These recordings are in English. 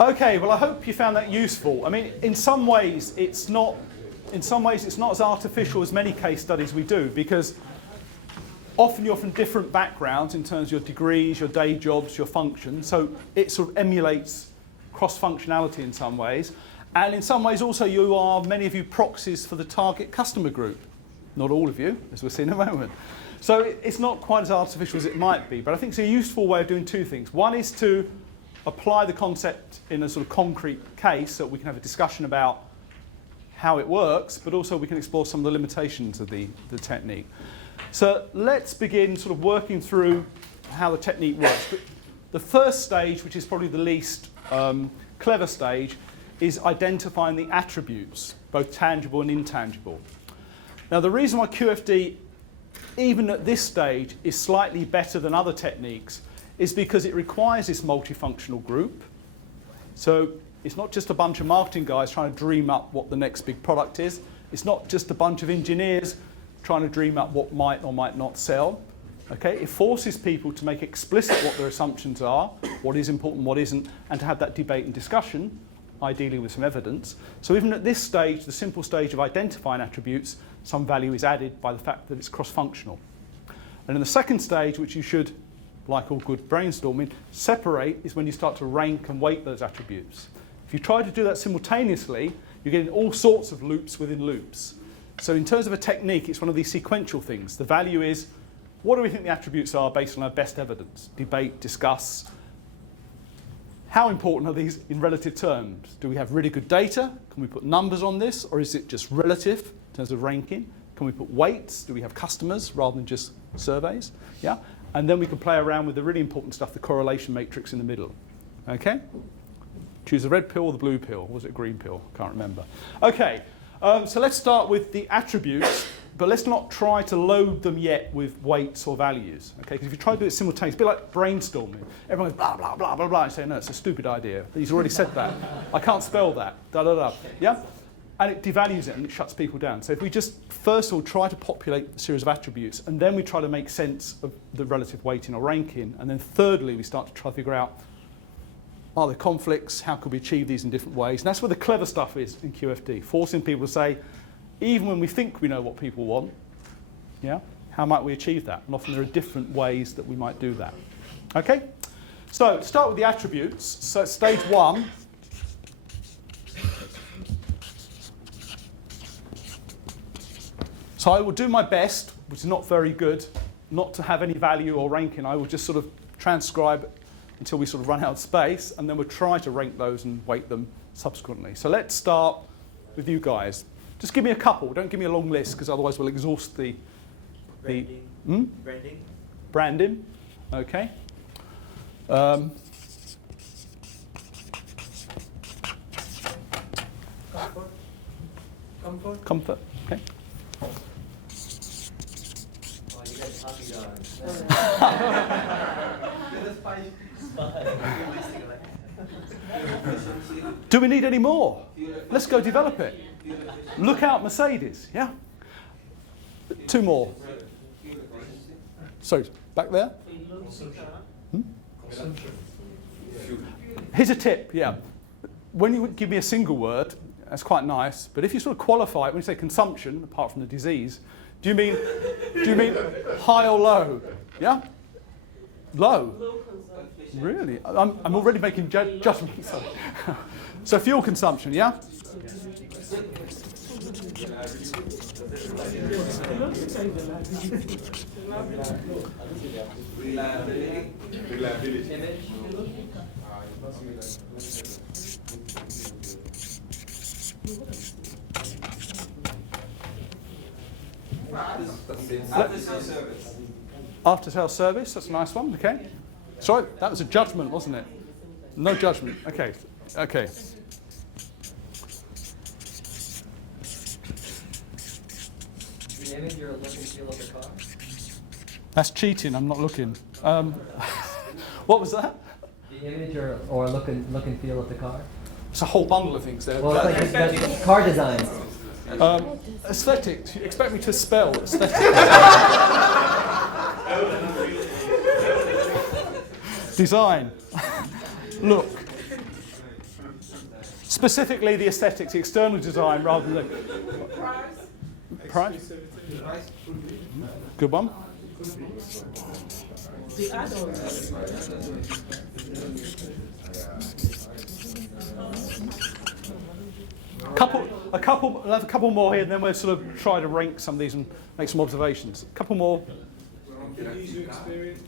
Okay, well I hope you found that useful. I mean, in some ways it's not as artificial as many case studies we do, because often you're from different backgrounds in terms of your degrees, your day jobs, your functions, so it sort of emulates cross-functionality in some ways. And in some ways also many of you proxies for the target customer group. Not all of you, as we'll see in a moment. So it's not quite as artificial as it might be, but I think it's a useful way of doing two things. One is to apply the concept in a sort of concrete case so that we can have a discussion about how it works, but also we can explore some of the limitations of the technique. So let's begin sort of working through how the technique works. But the first stage, which is probably the least clever stage, is identifying the attributes, both tangible and intangible. Now the reason why QFD, even at this stage, is slightly better than other techniques is because it requires this multifunctional group. So it's not just a bunch of marketing guys trying to dream up what the next big product is. It's not just a bunch of engineers trying to dream up what might or might not sell. Okay? It forces people to make explicit what their assumptions are, what is important, what isn't, and to have that debate and discussion, ideally with some evidence. So even at this stage, the simple stage of identifying attributes, some value is added by the fact that it's cross-functional. And in the second stage, which you should, like all good brainstorming, separate is when you start to rank and weight those attributes. If you try to do that simultaneously, you're getting all sorts of loops within loops. So in terms of a technique, it's one of these sequential things. The value is, what do we think the attributes are based on our best evidence? Debate, discuss. How important are these in relative terms? Do we have really good data? Can we put numbers on this? Or is it just relative in terms of ranking? Can we put weights? Do we have customers rather than just surveys? Yeah? And then we can play around with the really important stuff, the correlation matrix in the middle. Okay? Choose the red pill or the blue pill. Or was it a green pill? Can't remember. Okay, so let's start with the attributes, but let's not try to load them yet with weights or values. Okay? Because if you try to do it simultaneously, it's a bit like brainstorming. Everyone goes blah, blah, blah, blah, blah. You say, no, it's a stupid idea. He's already said that. I can't spell that. Da, da, da. Yeah? And it devalues it and it shuts people down. So if we just first of all try to populate a series of attributes, and then we try to make sense of the relative weighting or ranking, and then thirdly we start to try to figure out, are there conflicts? How could we achieve these in different ways? And that's where the clever stuff is in QFD, forcing people to say, even when we think we know what people want, yeah, how might we achieve that? And often there are different ways that we might do that. Okay? So start with the attributes. So stage one. So I will do my best, which is not very good, not to have any value or ranking. I will just sort of transcribe until we sort of run out of space, and then we'll try to rank those and weight them subsequently. So let's start with you guys. Just give me a couple. Don't give me a long list, because otherwise we'll exhaust the Branding. Branding. Okay. Comfort. Okay. Oh, you guys happy dogs. Do we need any more? Let's go develop it. Look out, Mercedes. Yeah. Two more. Sorry, back there. Here's a tip. Yeah. When you give me a single word, that's quite nice. But if you sort of qualify it, when you say consumption, apart from the disease, do you mean high or low? Yeah. Low. Really? I'm already making judgments. So fuel consumption, yeah? Reliability. After sales service, that's a nice one, okay. Sorry, that was a judgment, wasn't it? No judgment, okay. Okay. The image or look and feel of the car? That's cheating, I'm not looking. What was that? The image or look and feel of the car? It's a whole bundle of things there. Well, it's like the car design. Aesthetics, you expect me to spell aesthetics? Design. Look. Specifically the aesthetics, the external design rather than the price. Good one. The add-ons. We'll have a couple more here, and then we'll sort of try to rank some of these and make some observations. A couple more. User experience.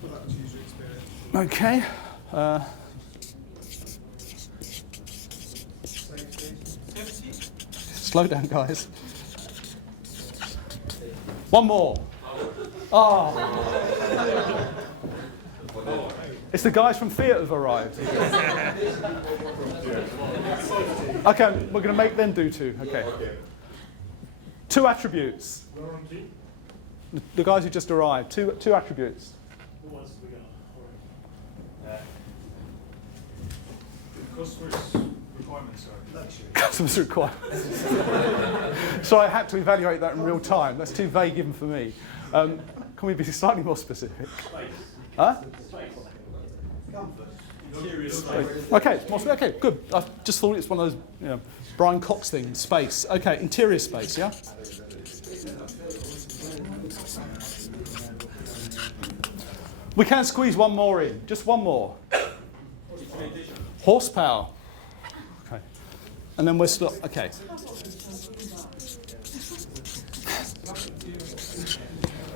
Product user experience. Okay. Slow down, guys. One more. Oh. It's the guys from Fiat have arrived. Okay, we're going to make them do two. Okay. Two attributes. The guys who just arrived. Two attributes. Customers' requirements, sorry. Customers' requirements. So I had to evaluate that in real time. That's too vague even for me. Can we be slightly more specific? Huh? Okay, okay, good. I just thought it's one of those Brian Cox things, space. Okay, interior space, yeah? We can squeeze one more in, just one more. Horsepower. Okay. And then we're still, okay.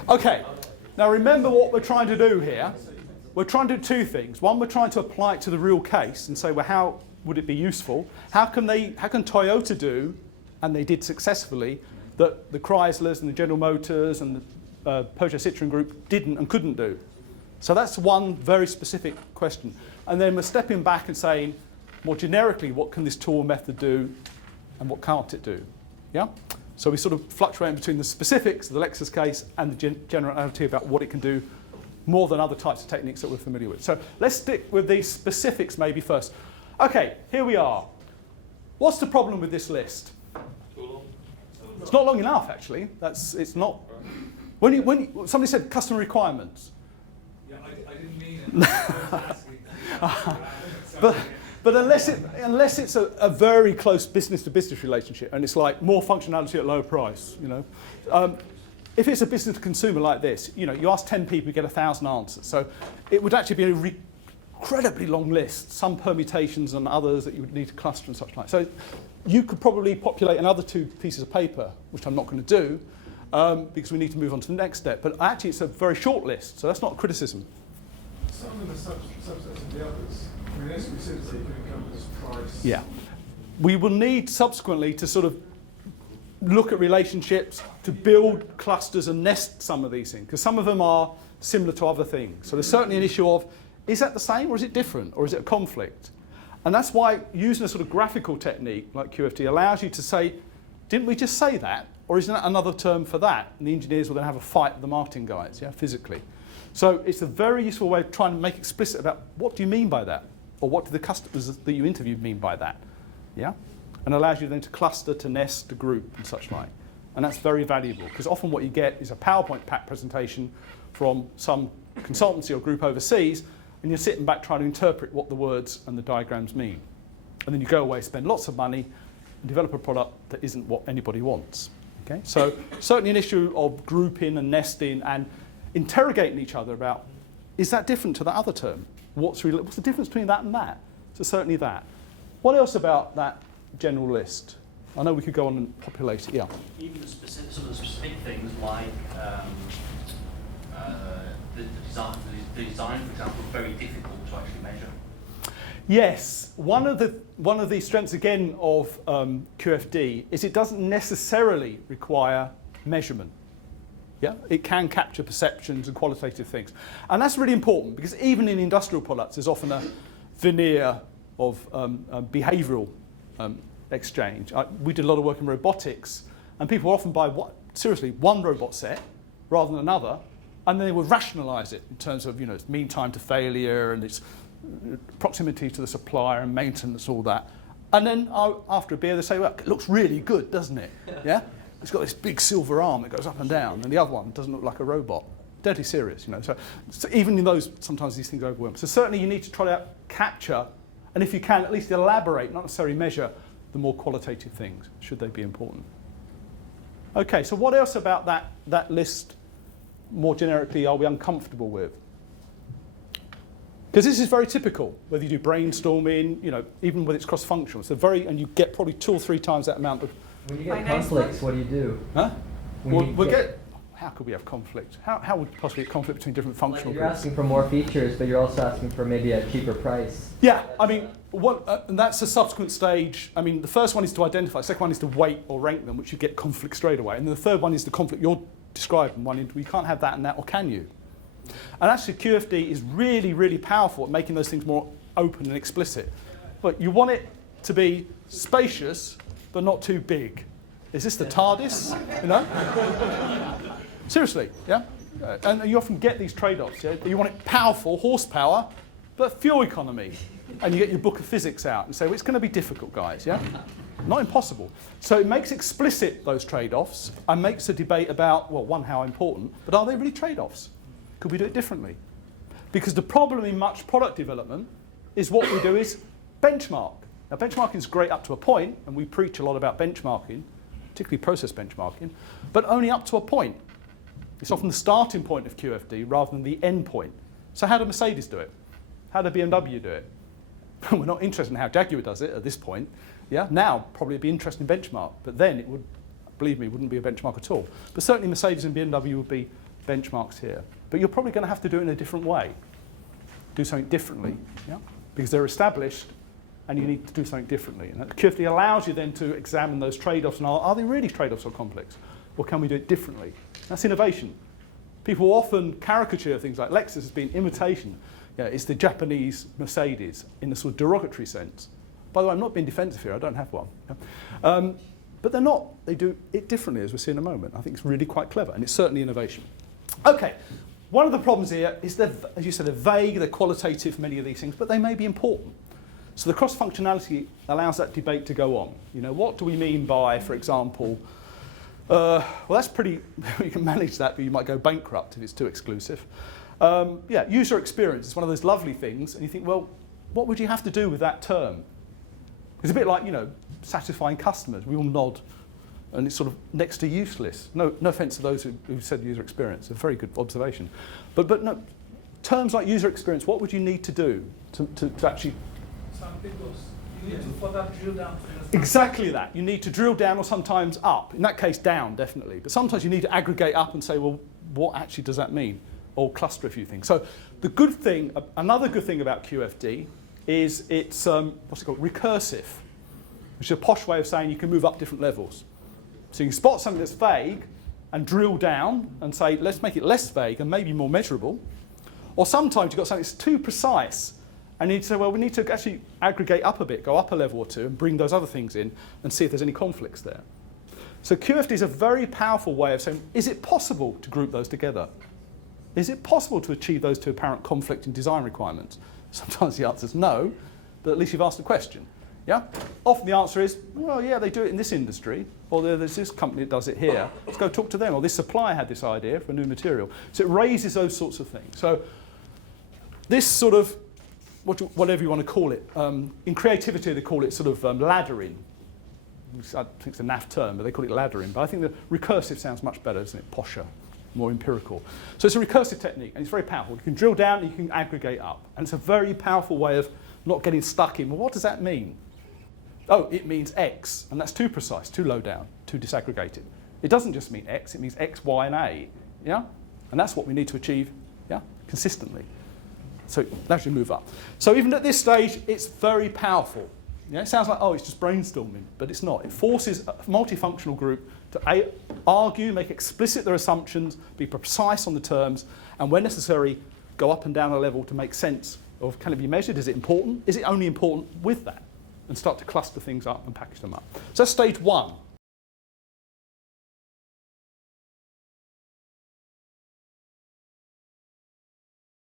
Okay, now remember what we're trying to do here. We're trying to do two things. One, we're trying to apply it to the real case and say, well, how would it be useful? How can Toyota do, and they did successfully, that the Chryslers and the General Motors and the Peugeot Citroën Group didn't and couldn't do? So that's one very specific question. And then we're stepping back and saying, more generically, what can this tool method do and what can't it do? Yeah? So we sort of fluctuate between the specifics of the Lexus case and the generality about what it can do more than other types of techniques that we're familiar with. So let's stick with these specifics maybe first. Okay, here we are. What's the problem with this list? Too long. It's not long enough, actually. It's not. When somebody said customer requirements. Yeah, I didn't mean it. But unless it's a very close business-to-business relationship, and it's like more functionality at lower price, if it's a business-to-consumer like this, you ask 10 people, you get 1,000 answers. So it would actually be an incredibly long list, some permutations and others that you would need to cluster and such like. So you could probably populate another 2 pieces of paper, which I'm not going to do, because we need to move on to the next step. But actually, it's a very short list, so that's not a criticism. Some of the subsets of the others. I mean, exclusivity can encompass price. Yeah. We will need subsequently to sort of look at relationships, to build clusters and nest some of these things, because some of them are similar to other things. So there's certainly an issue of, is that the same or is it different or is it a conflict? And that's why using a sort of graphical technique like QFD allows you to say, didn't we just say that? Or isn't that another term for that? And the engineers will then have a fight with the marketing guys, physically. So it's a very useful way of trying to make explicit about what do you mean by that? Or what do the customers that you interviewed mean by that? Yeah? And allows you then to cluster, to nest, to group, and such like. And that's very valuable, because often what you get is a PowerPoint pack presentation from some consultancy or group overseas, and you're sitting back trying to interpret what the words and the diagrams mean. And then you go away, spend lots of money, and develop a product that isn't what anybody wants. Okay? So certainly an issue of grouping and nesting and interrogating each other about, is that different to that other term? What's the difference between that and that? So certainly that. What else about that general list? I know we could go on and populate it, yeah. Even the specific, some of the specific things like the design, for example, is very difficult to actually measure. Yes, one of the strengths again of QFD is it doesn't necessarily require measurement. Yeah, it can capture perceptions and qualitative things, and that's really important because even in industrial products, there's often a veneer of behavioural exchange. We did a lot of work in robotics, and people often buy one robot set rather than another, and then they would rationalise it in terms of its mean time to failure and its proximity to the supplier and maintenance, all that. And then after a beer, they say, "Well, it looks really good, doesn't it? Yeah, it's got this big silver arm that goes up and down, and the other one doesn't look like a robot." Deadly serious, So even in those, sometimes these things are overwhelming. So certainly you need to try to capture And if you can, at least elaborate, not necessarily measure, the more qualitative things, should they be important. Okay, so what else about that list, more generically, are we uncomfortable with? Because this is very typical, whether you do brainstorming, even when it's cross-functional. It's and you get probably 2 or 3 times that amount of... When you get conflicts, what do you do? Huh? When We'll get... How could we have conflict? How would possibly get conflict between different functional Like you're groups? asking for more features, but you're also asking for maybe a cheaper price. Yeah, I mean, and that's a subsequent stage. I mean, the first one is to identify. The second one is to weight or rank them, which you get conflict straight away. And the third one is the conflict you're describing. We can't have that and that, or can you? And actually, QFD is really, really powerful at making those things more open and explicit. But you want it to be spacious, but not too big. Is this the TARDIS? Seriously, yeah? And you often get these trade-offs. Yeah? You want it powerful, horsepower, but fuel economy. And you get your book of physics out and say, well, it's going to be difficult, guys, yeah? Not impossible. So it makes explicit those trade-offs and makes a debate about, well, one, how important, but are they really trade-offs? Could we do it differently? Because the problem in much product development is what we do is benchmark. Now, benchmarking is great up to a point, and we preach a lot about benchmarking, particularly process benchmarking, but only up to a point. It's often the starting point of QFD rather than the end point. So how do Mercedes do it? How do BMW do it? We're not interested in how Jaguar does it at this point. Yeah? Now, probably it'd be interesting benchmark, but then it would, believe me, wouldn't be a benchmark at all. But certainly Mercedes and BMW would be benchmarks here. But you're probably going to have to do it in a different way. Do something differently, yeah? Because they're established and you need to do something differently. And QFD allows you then to examine those trade-offs and are they really trade-offs or conflicts? Or can we do it differently? That's innovation. People often caricature things like Lexus as being imitation. Yeah, it's the Japanese Mercedes in a sort of derogatory sense. By the way, I'm not being defensive here, I don't have one. Yeah? But they're not. They do it differently, as we'll see in a moment. I think it's really quite clever, and it's certainly innovation. Okay, one of the problems here is that, as you said, they're vague, they're qualitative, many of these things, but they may be important. So the cross-functionality allows that debate to go on. What do we mean by, for example, well, that's pretty, you can manage that, but you might go bankrupt if it's too exclusive. Yeah, user experience is one of those lovely things, and you think, well, what would you have to do with that term? It's a bit like, satisfying customers. We all nod, and it's sort of next to useless. No offence to those who said user experience. A very good observation. But no, terms like user experience, what would you need to do to actually... Some people, you need to further drill down to understand. Exactly that. You need to drill down or sometimes up. In that case, down, definitely. But sometimes you need to aggregate up and say, well, what actually does that mean? Or cluster a few things. So the good thing, another good thing about QFD is it's, what's it called, recursive, which is a posh way of saying you can move up different levels. So you can spot something that's vague and drill down and say, let's make it less vague and maybe more measurable. Or sometimes you've got something that's too precise and you need to say, well, we need to actually aggregate up a bit, go up a level or two and bring those other things in and see if there's any conflicts there. So QFD is a very powerful way of saying, is it possible to group those together? Is it possible to achieve those two apparent conflicting design requirements? Sometimes the answer is no, but at least you've asked the question. Yeah? Often the answer is, well, yeah, they do it in this industry, or there's this company that does it here. Let's go talk to them, or this supplier had this idea for new material. So it raises those sorts of things. So this sort of, whatever you want to call it, in creativity they call it sort of laddering. I think it's a naff term, but they call it laddering. But I think the recursive sounds much better, doesn't it? Posher, more empirical. So it's a recursive technique, and it's very powerful. You can drill down and you can aggregate up. And it's a very powerful way of not getting stuck in, well, what does that mean? Oh, it means X, and that's too precise, too low down, too disaggregated. It doesn't just mean X, it means X, Y, and A, yeah? And that's what we need to achieve, yeah, consistently. So as you move up. So even at this stage, it's very powerful. Yeah, it sounds like, oh, it's just brainstorming, but it's not. It forces a multifunctional group to argue, make explicit their assumptions, be precise on the terms, and when necessary, go up and down a level to make sense of, can it be measured? Is it important? Is it only important with that? And start to cluster things up and package them up. So that's stage one.